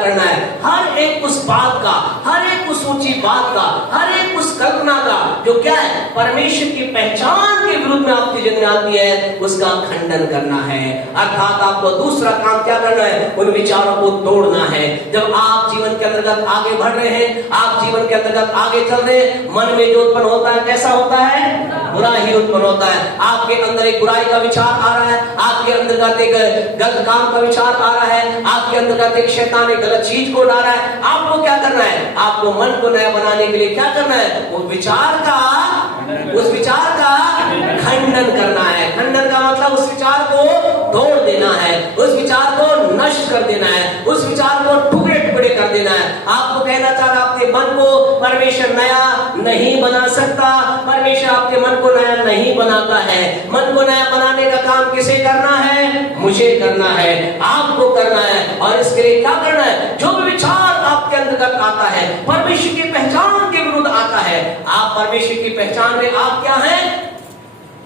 करना है, हर एक उस बात का, हर एक उस ऊंची बात का, हर एक उस कल्पना का जो क्या है परमेश्वर की पहचान के विरुद्ध में आपके जीवन में आती है, उसका खंडन करना है। अर्थात आपको दूसरा काम क्या करना है, उन विचारों को तोड़ना है। जब आप जीवन के अंतर्गत आगे बढ़ रहे हैं, आप जीवन के अंतर्गत आगे चल रहे हैं, मन में जो उत्पन्न होता है कैसा होता है, बुरा ही उत्पन्न होता है। आपके अंदर एक बुराई का विचार आ रहा है, आपके अंतर्गत एक गलत काम का विचार आ रहा है, आपके अंतर्गत एक शैतान एक गलत चीज को डाल रहा है। आपको क्या करना है, आपको मन को नया बनाने के लिए क्या करना है, उस विचार का खंडन करना है। खंडन का मतलब उस विचार को तोड़ देना है, उस विचार को नष्ट कर देना है, उस विचार को टुकड़े टुकड़े कर देना है। आपको कहना चाह रहा, आपके मन को परमेश्वर नया नहीं बना सकता, परमेश्वर आपके मन को नया नहीं बनाता है। मन को नया बनाने का काम किसे करना है, मुझे करना है, आपको करना है। और इसके लिए क्या करना है, जो भी विचार आपके अंतर्गत आता है, परमेश्वर की पहचान के विरुद्ध आता है, आप परमेश्वर की पहचान में आप क्या हैं,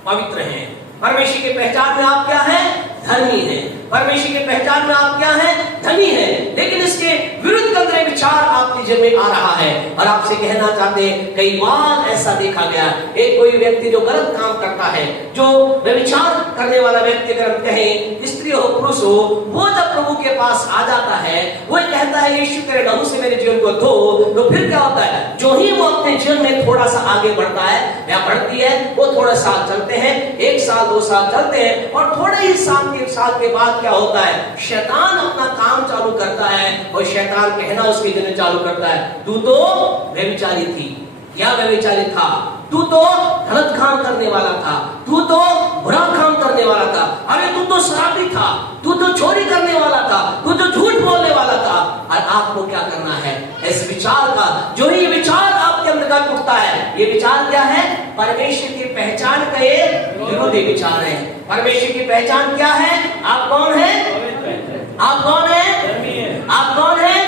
पवित्र हैं। परमेश्वर की पहचान में आप क्या हैं, धर्मी हैं। परमेश्वर की पहचान में आप क्या हैं, धनी हैं। लेकिन इसके विरुद्ध अंदर विचार आपके जीवन में आ रहा है और आपसे कहना चाहते हैं, कई बार ऐसा देखा गया, एक कोई व्यक्ति जो गलत काम करता है, जो व्यभिचार करने वाला व्यक्ति, अगर हम कहें स्त्री हो पुरुष हो, वो जब प्रभु के पास आ जाता है, वो कहता है यीशु तेरे लहू से मेरे जीवन को धो, तो फिर क्या होता है, जो ही वो अपने जीवन में थोड़ा सा आगे बढ़ता है या बढ़ती है, वो थोड़ा साल चलते हैं, 1 साल 2 साल चलते हैं, और थोड़े ही साल के बाद क्या होता है, शैतान अपना काम चालू करता है और शैतान कहना उसके जीवन में चालू करता है, तू तो व्यभिचारी थी या व्यभिचारी था, तू तो गलत काम करने वाला था, तू तो बुरा काम करने वाला था, अरे तू तो शराबी था, तू तो चोरी करने वाला था, तू तो झूठ बोलने वाला था। और आपको क्या करना है, इस विचार का, जो ही विचार आपके अंदर उठता है, ये विचार क्या है, परमेश्वर की पहचान का एक विरोधी विचार है। परमेश्वर की पहचान क्या है, आप कौन है, आप कौन है, आप कौन है,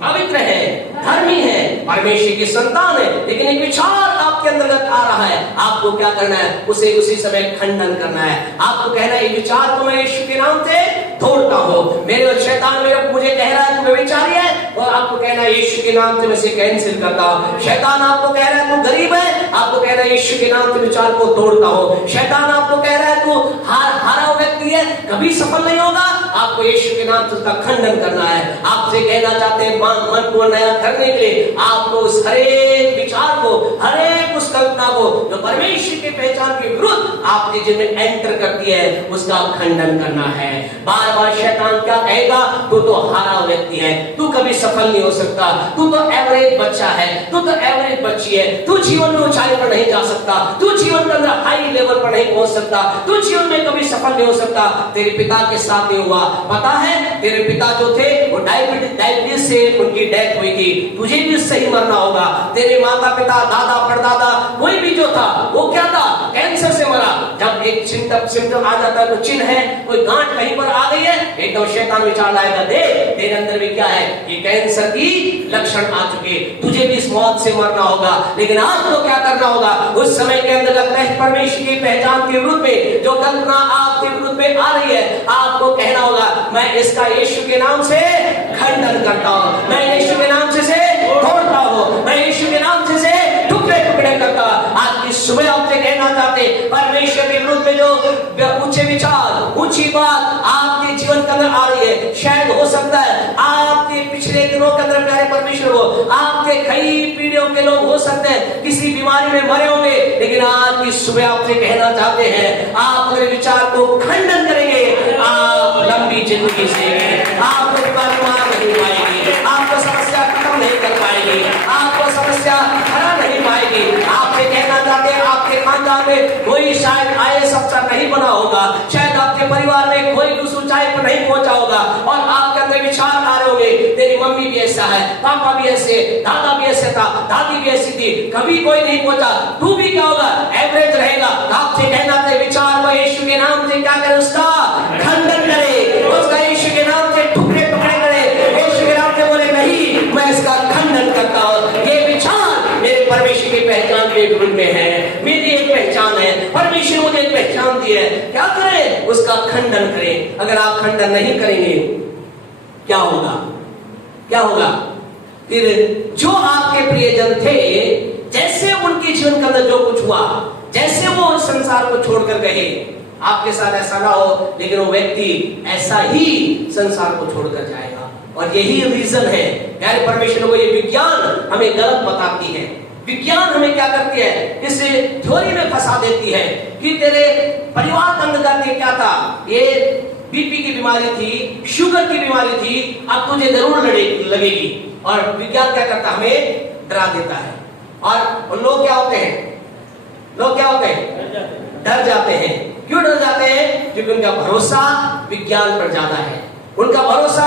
पवित्र है, धर्मी है, परमेश्वर की संतान है। लेकिन एक विचार आपके अंतर्गत आ रहा है, आपको क्या करना है, उसे उसी समय खंडन करना है। आपको कहना है, ये विचार को मैं यीशु के नाम से तोड़ता हूँ। मेरे शैतान मुझे कह रहा है तू व्यभिचारी है, और आपको कहना है यीशु के नाम से मैं इसे कैंसिल करता हूँ। शैतान आपको कह रहा है तू गरीब है, आपको कह रहा है यीशु के नाम से विचार को तोड़ता हूँ। शैतान आपको कह रहा है तू हारा व्यक्ति है, कभी सफल नहीं होगा, आपको यीशु के नाम से उसका खंडन करना है। आपसे कहना चाहते हैं, मन को नया करने के लिए आपको उस हरेक विचार को, हरेक उस कल्पना को जो परमेश्वर की पहचान के विरुद्ध आपके जीवन में एंटर करती है, उसका खंडन करना है। बार बार शैतान क्या कहेगा, तू तो हारा व्यक्ति है, तू कभी सफल नहीं हो सकता, तू तो एवरेज बच्चा है, तू तो एवरेज बच्ची है, तू जीवन में ऊंचाई पर नहीं जा सकता, तू जीवन के अंदर हाई लेवल पर नहीं पहुंच सकता, तू जीवन में कभी सफल नहीं हो सकता। तेरे पिता के साथ ये हुआ, पता है, तेरे पिता जो थे वो डायबिटीज से उनकी डेथ हुई थी, तुझे भी सही मरना होगा। तेरे माता पिता, दादा परदादा, कोई भी जो था वो क्या था, कैंसर से मरा। जब एक सिम्टम आ जाता है तो चिन्ह है, कोई गांठ कहीं पर आ गई है, एकदम शैतान विचार लाएगा, देख तेरे अंदर भी क्या है, ये कैंसर की लक्षण आ चुके, तुझे भी इस मौत से मरना होगा। लेकिन आपको क्या करना होगा, उस समय के अंदर परमेश्वर की पहचान के विरुद्ध में जो कल्पना आपके विरुद्ध में आ रही है, आपको कहना होगा, मैं इसका यीशु के नाम से खंडन करता हूँ, मैं यीशु के नाम से तोड़ता हूँ, मैं यीशु के नाम से टुकड़े टुकड़े करता। आज की सुबह आपसे कहना चाहते, परमेश्वर के विरुद्ध में जो ऊंचे विचार, ऊंची बात आपके जीवन के अंदर आ रही है, शायद हो सकता है आपके पिछले दिनों के अंदर प्यारे परमेश्वर हो, आपके कई पीढ़ियों के लोग हो सकते हैं किसी बीमारी में मरे होंगे, लेकिन आज की सुबह आपसे कहना चाहते हैं, आप अपने विचार को खंडन करेंगे, आप लंबी जिंदगी जिएंगे, आपको बीमार नहीं पाएंगे, आपको समस्या खत्म नहीं कर पाएंगे, आपको समस्या हरा नहीं पाएगी। आपसे कहना चाहते हैं, आपके खानदान में कोई शायद IAS अफसर नहीं बना होगा, शायद आपके परिवार में कोई उस ऊंचाई पर नहीं पहुंचा होगा, और आपके अंदर विचार आ रहे होंगे, तेरी मम्मी भी ऐसा है, पापा भी ऐसे, दादा भी ऐसे था, दादी भी ऐसी थी, कभी कोई नहीं पहुंचा, तू भी क्या होगा, एवरेज रहेगा। आपसे कहना चाहिए, विचार को यीशु के नाम से क्या करे, उसका खंडन करे, उसका यीशु के नाम से टुकड़े टुकड़े करे, यीशु के नाम से बोले नहीं, मैं इसका खंडन करता हूँ। ये विचार मेरे परमेश्वर की पहचान के विरुद्ध में है, मेरी एक पहचान है, परमेश्वर मुझे एक पहचान दी है, क्या करें, उसका खंडन करें। अगर आप खंडन नहीं करेंगे क्या होगा, क्या होगा? फिर जो आपके प्रियजन थे, जैसे उनके जीवन के अंदर जो कुछ हुआ, जैसे वो इस संसार को छोड़कर गए, आपके साथ ऐसा ना हो, लेकिन वो व्यक्ति ऐसा ही संसार को छोड़कर जाएगा। और यही रीजन है यार, परमेश्वर को ये विज्ञान हमें गलत बताती है। विज्ञान हमें क्या करती है? इस थ्योरी में फंसा देती है कि तेरे परिवार का अंदर क्या था, ये बीपी की बीमारी थी, शुगर की बीमारी थी, अब तुझे जरूर लगेगी। और विज्ञान क्या करता है? हमें डरा देता है। और लोग क्या होते हैं? लोग क्या होते हैं? डर जाते हैं। क्यों डर जाते हैं? क्योंकि उनका भरोसा विज्ञान पर ज्यादा है, उनका भरोसा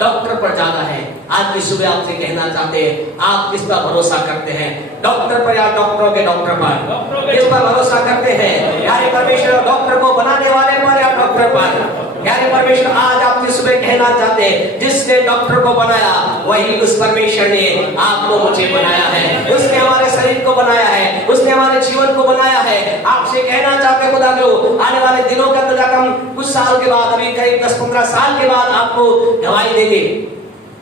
डॉक्टर पर ज्यादा है। आज की सुबह आपसे कहना चाहते हैं, आप किस पर भरोसा करते हैं? डॉक्टर पर या डॉक्टरों के डॉक्टर पर? किस पर भरोसा करते हैं? यानी परमेश्वर डॉक्टर को बनाने वाले पर या डॉक्टर पर? यानी परमेश्वर आज आपकी सुबह कहना चाहते हैं, जिसने डॉक्टर को बनाया वही उस परमेश्वर ने आपको मुझे बनाया है, उसने हमारे शरीर को बनाया है, उसने हमारे जीवन को बनाया है। आपसे कहना चाहते खुदा को आने वाले दिनों के अंदर हम कुछ साल के बाद, अभी करीब 10-15 साल के बाद आपको दवाई देंगे।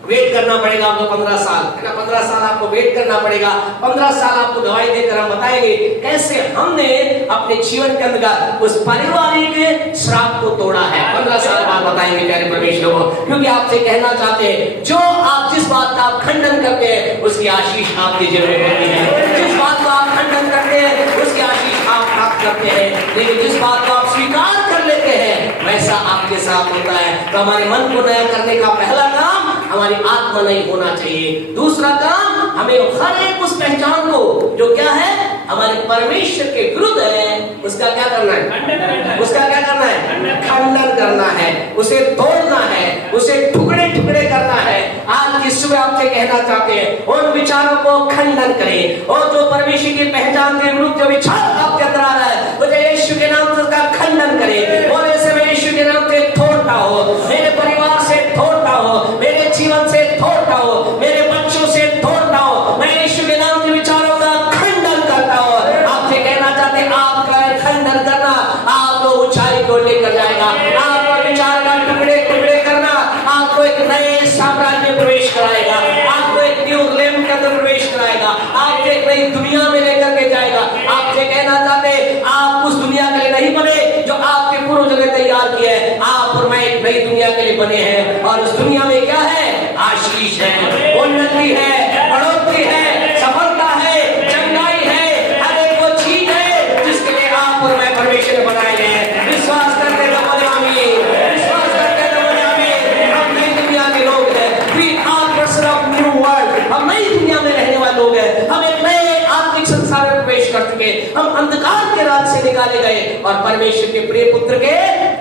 वेट करना पड़ेगा आपको 15 साल, है ना? 15 साल आपको वेट करना पड़ेगा। 15 साल आपको दवाई देकर हम बताएंगे कैसे हमने अपने जीवन के अंदर उस पारिवारिक श्राप को तोड़ा है। 15 साल बाद बताएंगे प्यारे परमेश्वर को, क्योंकि आपसे कहना चाहते हैं, जो आप जिस बात का खंडन करते हैं उसकी आशीष आपके जीवन में होती है। जिस बात को आप खंडन करते हैं उसकी आशीष आप प्राप्त करते हैं, लेकिन जिस बात को आप स्वीकार कर लेते हैं वैसा आपके साथ होता है। तो हमारे मन को नया करने का पहला काम हमारी आत्मा नहीं होना चाहिए। दूसरा काम, हमें हर एक उस पहचान को जो क्या है हमारे परमेश्वर के विरुद्ध है, उसका क्या करना है? उसका क्या करना है? खंडन करना है, उसे तोड़ना है, उसे टुकड़े टुकड़े करना है। आज की सुबह आपसे कहना चाहते हैं, उन विचारों को खंडन करें, और जो परमेश्वर की पहचान के विरुद्ध जो विचार आपके अंदर आ रहा है, वो यीशु के नाम से उसका खंडन करें, और ऐसे में यीशु के नाम से तोड़ता हो, मेरे परिवार से तोड़ता हो, मेरे जीवन से तोड़ता हो, मेरे बच्चों से तोड़ता हो, मैं यीशु के नाम के विचारों का खंडन करता हूं। आपसे कहना चाहते हैं, आपका खंडन करना आपको ऊंचाई को लेकर जाएगा। आपका विचार का टुकड़े टुकड़े करना आपको एक नए साम्राज्य में प्रवेश कराएगा, आपको एक न्यू लेम के अंदर प्रवेश कराएगा, आपको एक नई दुनिया में लेकर के जाएगा। आपसे कहना चाहते हैं, आप उस दुनिया के लिए नहीं बने जो आपके पूर्वजों ने तैयार किया है, आप और मैं एक नई दुनिया के लिए बने हैं, और उस दुनिया में क्या है? आशीष है, उन्नति है, बढ़ोतरी है, सफलता है, चंगाई है, हर एक वो चीज है जिसके लिए आप और मैं परमेश्वर ने बनाए गए हैं। विश्वास करके बोले आमीन, विश्वास करके बोले आमीन। हम नई दुनिया के लोग हैं, we are person of new world, हम नई दुनिया में रहने वाले लोग हैं। हम एक नए आत्मिक संसार में प्रवेश कर चुके, हम अंधकार के राज से निकाले गए और परमेश्वर के प्रिय पुत्र के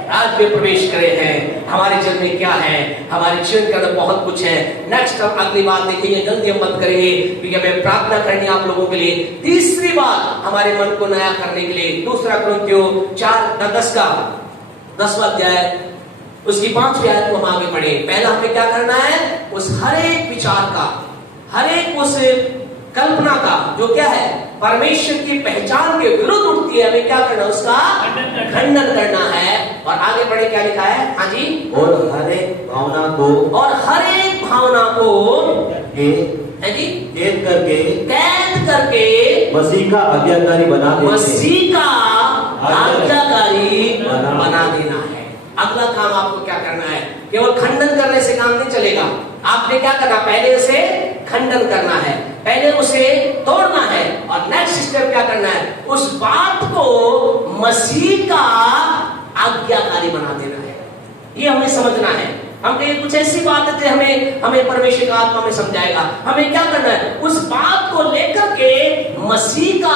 राज में प्रवेश करे हैं। हमारे जीवन में क्या है? हमारे जीवन के अंदर बहुत कुछ है। नेक्स्ट हम अगली बात देखेंगे, जल्दी हम बंद करेंगे क्योंकि हमें प्रार्थना करनी है आप लोगों के लिए। तीसरी बात हमारे मन को नया करने के लिए, दूसरा कुरिन्थियों 4:10 का 10वां अध्याय उसकी 5वीं आयत को हम आगे पढ़े। पहला हमें क्या करना है? उस हर एक विचार का, हर एक उस कल्पना का जो क्या है परमेश्वर की पहचान के विरुद्ध उठती है, हमें क्या करना? उसका खंडन करना है। और आगे बढ़े क्या लिखा है? हाँ जी, और हर एक भावना को, और हर एक भावना को है जी कैद करके मसीह का आज्ञाकारी बना देना, मसीह का आज्ञाकारी बना देना है। अगला काम आपको क्या करना है? केवल खंडन करने से काम नहीं चलेगा। आपने क्या करना? पहले उसे खंडन करना है, पहले उसे तोड़ना है, और नेक्स्ट स्टेप क्या करना है? उस बात को मसीह का आज्ञाकारी बना देना है। ये हमें समझना है। हम कहीं कुछ ऐसी बात है हमें परमेश्वर का आत्मा में समझाएगा। हमें क्या करना है? उस बात को लेकर के मसीह का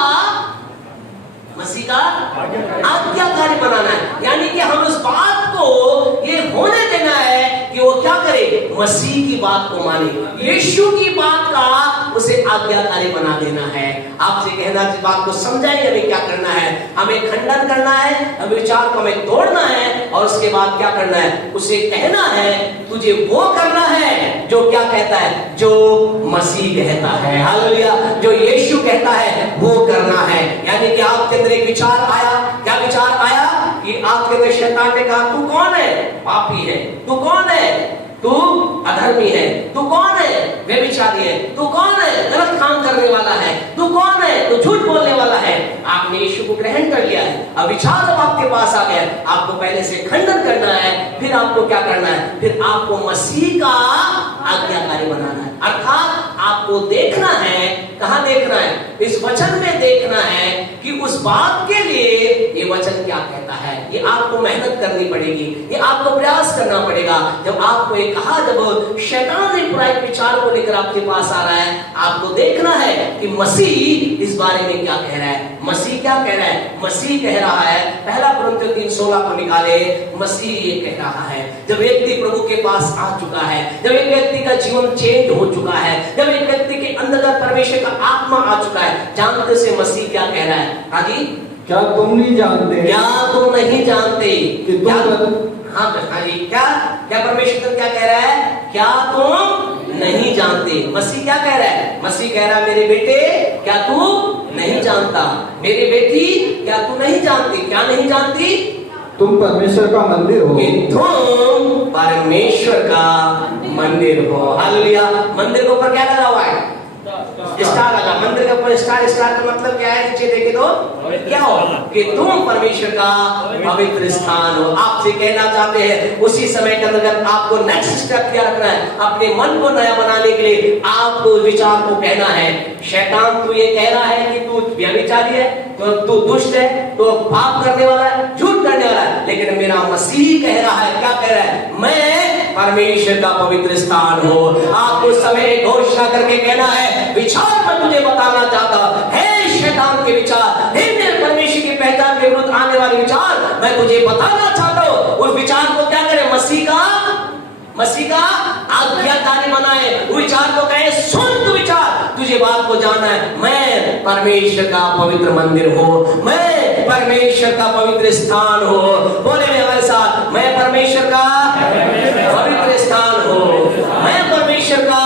आज्ञाकारी बनाना है। यानी कि हम उस बात को ये होने देना है कि वो क्या करे? मसीह की बात को माने, यीशु की बात का उसे आज्ञाकारी बना देना है। आपसे कहना इस बात को समझाइए, हमें क्या करना है? हमें खंडन करना है, हमें विचार को हमें तोड़ना है, और उसके बाद क्या करना है? उसे कहना है तुझे वो करना है जो क्या कहता है? जो मसीह कहता है। हालेलुया। जो यीशु कहता है वो करना है। यानी कि आपके अंदर एक विचार आया। क्या विचार आया? कि आपके अंदर शैतान ने कहा तू कौन है? पापी है। तू कौन है? तू अधर्मी है। तू कौन है? व्यभिचारी है, तू कौन है, गलत काम करने वाला है, तू कौन है, तू झूठ बोलने वाला है। आपने यीशु को ग्रहण कर लिया है, अब विचार जब आपके पास आ गया, आपको पहले से खंडन करना है, फिर आपको क्या करना है, फिर आपको मसीह का आज्ञाकारी बनाना है। अर्थात आपको देखना है, कहां देखना है, इस वचन में देखना है कि उस बात के लिए ये वचन क्या कहता है। ये आपको मेहनत करनी पड़ेगी, ये आपको प्रयास करना पड़ेगा। जब आपको ये कहा, जब शैतान ने बुराई विचार को लेकर आपके पास आ रहा है, आपको देखना है कि मसीह इस बारे में क्या कह रहा है। मसीह क्या कह रहा है, मसीह कह रहा है, पहला कुरिन्थियों 3:16 को निकाले, मसीह ये कह रहा है, जब व्यक्ति प्रभु के पास आ चुका है, जब एक व्यक्ति का जीवन चेंज हो चुका है, जब एक व्यक्ति के अंदर परमेश्वर का आत्मा आ चुका है, जानते से मसीह क्या कह रहा है। हाँ जी, क्या तुम नहीं जानते, क्या तुम नहीं जानते कि तुम हाँ जी, क्या क्या परमेश्वर क्या कह रहा है, क्या तुम नहीं जानते। मसीह क्या कह रहा है, मसीह कह रहा है, मेरे बेटे क्या तू नहीं जानता, मेरी बेटी क्या तू नहीं जानती, क्या नहीं जानती, तुम परमेश्वर का मंदिर हो, तुम परमेश्वर का मंदिर हो। हालेलुया। मंदिर के ऊपर क्या लगा हुआ है, स्टार लगा, मंदिर के ऊपर स्टार। स्टार का मतलब क्या है, नीचे देखे तो क्या हो, कि तुम परमेश्वर का पवित्र स्थान हो। आपसे कहना चाहते हैं, उसी समय के अंदर आपको नेक्स्ट स्टेप क्या रखना है, अपने मन को नया बनाने के लिए आपको विचार को कहना है, शैतान तू ये कह रहा है कि तू व्यभिचारी है, तो तू दुष्ट है, तो पाप करने वाला है, झूठ करने वाला है, लेकिन मेरा मसीह कह रहा है, क्या कह रहा है, मैं परमेश्वर का पवित्र स्थान हो। आपको समय घोषणा करके कहना है, विचार मैं तुझे बताना चाहता है, शैतान के विचार, हे मेरे परमेश्वर की पहचान के विरुद्ध आने वाले विचार मैं तुझे बताना चाहता हूँ। उस विचार को क्या करे, मसीह का आज्ञाकारी बनाए, विचार को कहे, सुन तू विचार, तुझे बात को जानना है, मैं परमेश्वर का पवित्र मंदिर हो, मैं परमेश्वर का पवित्र स्थान हो। बोले मेरे साथ, मैं परमेश्वर का पवित्र स्थान हो, मैं परमेश्वर का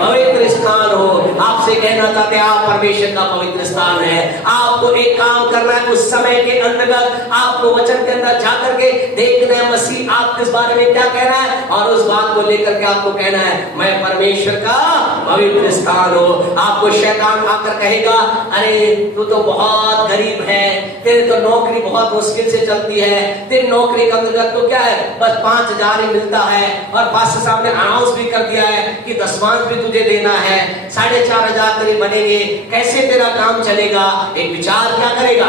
पवित्र स्थान हो। आपसे कहना चाहते हैं, आप परमेश्वर का पवित्र स्थान है। आपको एक काम करना है, उस समय के अंतर्गत आपको वचन के अंदर जाकर के देखना है मसीह आप इस बारे में क्या कह रहा है, और उस बात को लेकर के आपको कहना है, मैं परमेश्वर का पवित्र स्थान हो। आपको शैतान आकर कहेगा, अरे तू तो बहुत गरीब है, तेरे तो नौकरी बहुत मुश्किल से चलती है, तेरी नौकरी का अंतर्गत तो क्या है, बस 5,000 ही मिलता है, और पास्टर साहब ने अनाउंस भी कर दिया है कि दशमांश भी तुझे देना है, 4,500 तेरे बनेंगे, कैसे तेरा काम चलेगा। एक विचार क्या करेगा,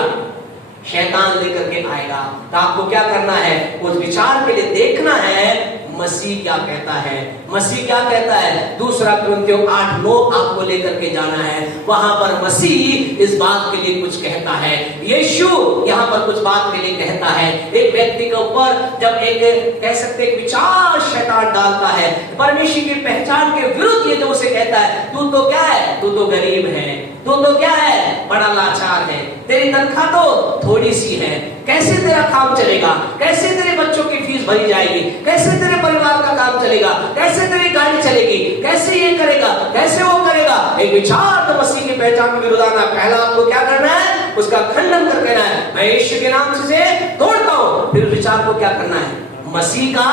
शैतान लेकर के आएगा। तो आपको क्या करना है, उस विचार के लिए देखना है मसीह क्या कहता है। मसीह क्या कहता है, दूसरा कुरिन्थियों 8:9 आपको लेकर के जाना है। वहां पर मसीह इस बात के लिए कुछ कहता है, यीशु यहाँ पर कुछ बात के लिए कहता है। एक व्यक्ति के ऊपर जब एक कह सकते एक विचार शैतान डालता है, परमेश्वर की पहचान के विरुद्ध, ये जो उसे कहता है, तू तो क्या है, तू तो गरीब है, तू तो क्या है, बड़ा लाचार है, तेरी तनख्वाह तो थोड़ी सी है, कैसे तेरा काम चलेगा, कैसे तेरे बच्चों की फीस भरी जाएगी, कैसे तेरे परिवार का काम चलेगा, कैसे तेरी गाड़ी चलेगी, कैसे ये करेगा, कैसे वो करेगा। एक विचार तो मसीह की पहचान के विरुद्ध आना। पहला आपको क्या करना है, उसका खंडन कर देना है, मैं यीशु के नाम से तोड़ता हूं। फिर विचार को क्या करना है, मसीह का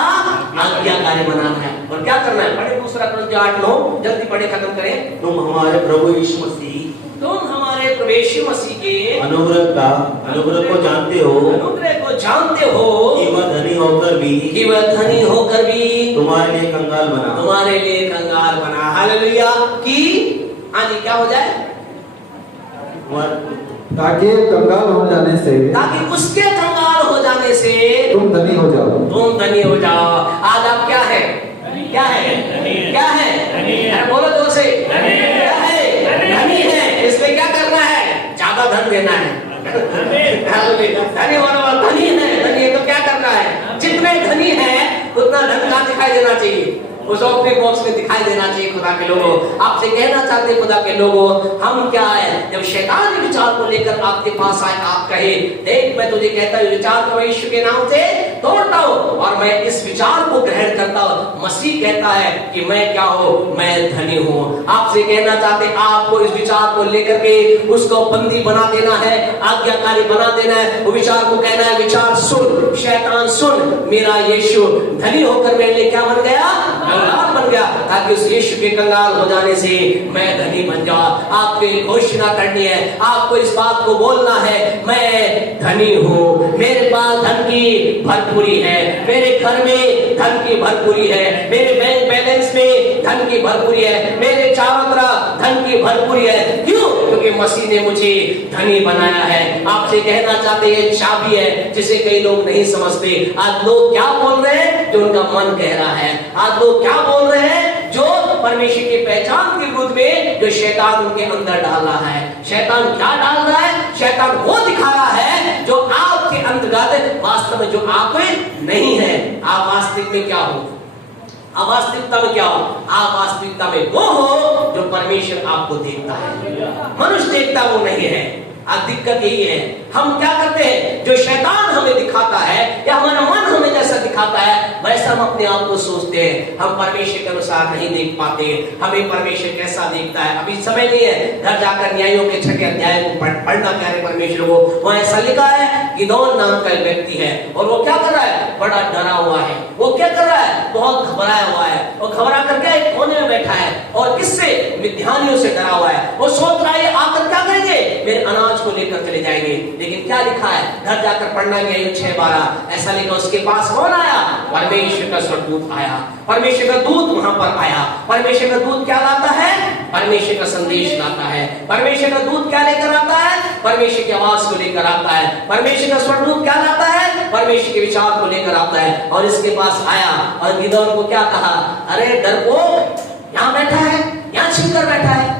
आज्ञाकारी बनाना है। और क्या करना है, पढ़े दूसरा कुरिन्थियों 8:9, जल्दी पढ़े, खत्म करें। तुम हमारे प्रभु यीशु मसीह, तुम हमारे प्रभु यीशु मसीह के अनुग्रह को जानते हो, कि वह धनी होकर भी तुम्हारे लिए कंगाल बना। हालेलुया। कि हाँ जी, क्या हो जाए, ताकि कंगाल हो जाने से, ताकि उसके कंगाल हो जाने से तुम धनी हो जाओ। आज आप क्या है, क्या है, क्या है, बोलो जोर से, क्या है, धनी है। इसमें क्या करना है, ज्यादा धन देना है। धनी है तो क्या करना है, जितने धनी है उतना धन का दिखाई देना चाहिए, उस ऑफरिंग बॉक्स में दिखाई देना चाहिए। खुदा के लोगों, आपसे कहना चाहते हैं, खुदा के लोगों, हम क्या है, जब शैतान के विचार को लेकर आपके पास आए, आप कहे, देख मैं तुझे कहता हूँ, विचार को यीशु के नाम से तोड़ता हूँ और मैं इस विचार को ग्रहण करता हूँ। मसीह कहता है कि मैं क्या हूँ, मैं धनी हूँ। आपसे कहना चाहते हैं, आपको इस विचार को लेकर के उसको बंदी बना देना है, आज्ञाकारी बना देना है। वो विचार को कहना है, विचार सुन, शैतान सुन, मेरा यीशु धनी होकर मेरे लिए क्या बन गया, कंगाल बन बन गया ताकि उस यीशु के कंगाल हो जाने से मैं धनी बन जाऊं। आपको एक घोषणा करनी है, आपको इस बात को बोलना है, मैं धनी हूँ, मेरे पास धन की भरपूरी है, मेरे घर में धन की भरपूरी है, मेरे बैंक बैलेंस में धन की भरपूरी है, मेरे चारों तरफ धन की भरपूरी है। क्यों? क्योंकि मसीह ने मुझे धनी बनाया है। आपसे कहना चाहते हैं चाबी है जिसे कई लोग नहीं समझते। आज लोग क्या बोल रहे हैं? जो उनका मन कह रहा है। आज लोग क्या बोल रहे हैं? जो परमेश्वर की पहचान के विरुद्ध में जो शैतान उनके अंदर डाल रहा है। शैतान क्या डाल रहा है? शैतान वो दिखा रहा है जो आपके अंतर्गत वास्तव में जो आप में नहीं है। आप वास्तविक में क्या हो? आप वास्तविकता में क्या हो? आप वास्तविकता में वो हो जो परमेश्वर आपको देखता है, मनुष्य देखता वो नहीं है। आज दिक्कत यही है, हम क्या करते हैं? जो शैतान हमें दिखाता है या हमारा मन हमें जैसा दिखाता है वैसा हम अपने आप को सोचते हैं। हम परमेश्वर के अनुसार नहीं देख पाते, हमें परमेश्वर कैसा देखता है। अभी समय नहीं है, घर जाकर न्यायों के 6 अध्याय को पढ़ना प्यारे परमेश्वर को। वहां ऐसा लिखा है, गिदोन नाम का एक व्यक्ति है और वो क्या कर रहा है? बड़ा डरा हुआ है। वो क्या कर रहा है? बहुत घबराया हुआ है। वो घबरा करके एक कोने में बैठा है और किससे? मिद्यानियों से डरा हुआ है। वो सोच रहा है आकर क्या करेंगे? मेरे अनाज को लेकर चले जाएंगे। लेकिन क्या लिखा है? घर जाकर पढ़ना न्याय 6:12 ऐसा लिखा, उसके पास कौन आया? परमेश्वर का स्वर्गदूत आया। परमेश्वर का दूत वहां पर आया। परमेश्वर का दूत क्या लाता है? परमेश्वर का संदेश लाता है। परमेश्वर का दूत क्या लेकर आता है? परमेश्वर की आवाज को लेकर आता है। परमेश्वर का स्वर्गदूत क्या लाता है? परमेश्वर के विचार को लेकर आता है। और इसके पास आया और गिदोन को क्या कहा? अरे डरपोक, यहाँ बैठा है, यहाँ छिपकर बैठा है।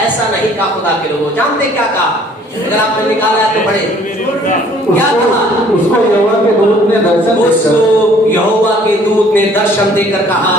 ऐसा नहीं कहा खुदा के लोगों। जानते क्या कहा? अगर आपने निकाला है तो पढ़े। क्या कहा? उसको यहोवा के दूत ने दर्शन देकर, उसको यहोवा के दूत ने दर्शन देकर कहा,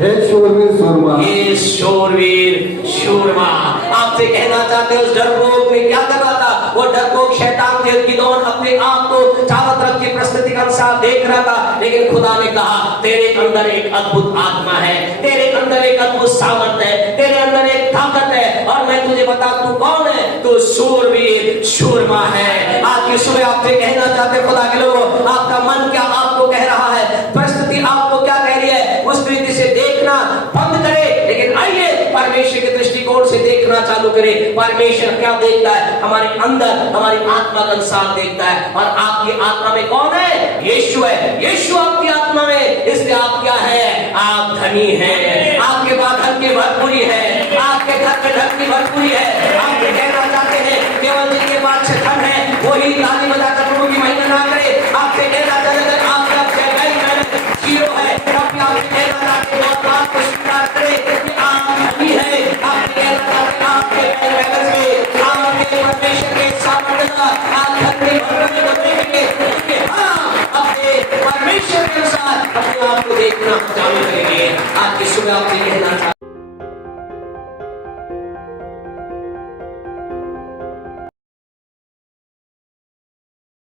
हे शूरवीर सूरमा, हे शूरवीर शूरमा। आपसे कहना चाहते हैं उस डरपोक ने क्या कर रहा था? वो डरपोक शैतान थे। गिदोन अपने आप को चारों तरफ की परिस्थिति के अनुसार देख रहा था, लेकिन खुदा ने कहा तेरे अंदर एक अद्भुत आत्मा है, तेरे अंदर एक अद्भुत सामर्थ है, तेरे अंदर एक ताकत है और मैं तुझे बता तू कौन है? तू शूरवीर शूरमा है। आज की सुबह आपसे कहना चाहते खुदा के लोगों, आपका मन क्या आपको कह रहा है? परिस्थिति आपको क्या कह रही है? उस रीति से देखना बंद करे, लेकिन आइए परमेश्वर के दृष्टिकोण से देखना चालू करें। परमेश्वर क्या देखता है? हमारे अंदर हमारी आत्मा का अनुसार देखता है। और आपकी आत्मा में कौन है? यीशु है। यीशु आपकी आत्मा में, इसलिए आप क्या है? आप धनी हैं। आपके पास धन की भरपूरी है, आपके घर में धन की भरपूरी है। आप कहना चाहते हैं केवल जिनके पास धन है वही ताली बजाकर प्रभु की महिमा ना करे। आपसे कहना चाहते हैं आपका जीरो है, आपसे कहना चाहते हैं आपको स्वीकार करे कि आप धनी है। आपसे कहना चाहते हैं आपके बैलेंस में आपके परमेश्वर के सामर्थ्य आप धन की भरपूरी को देखेंगे, क्योंकि हाँ अपने परमेश्वर के अनुसार अपने आप को देखना चालू करेंगे। आज की सुबह आपसे कहना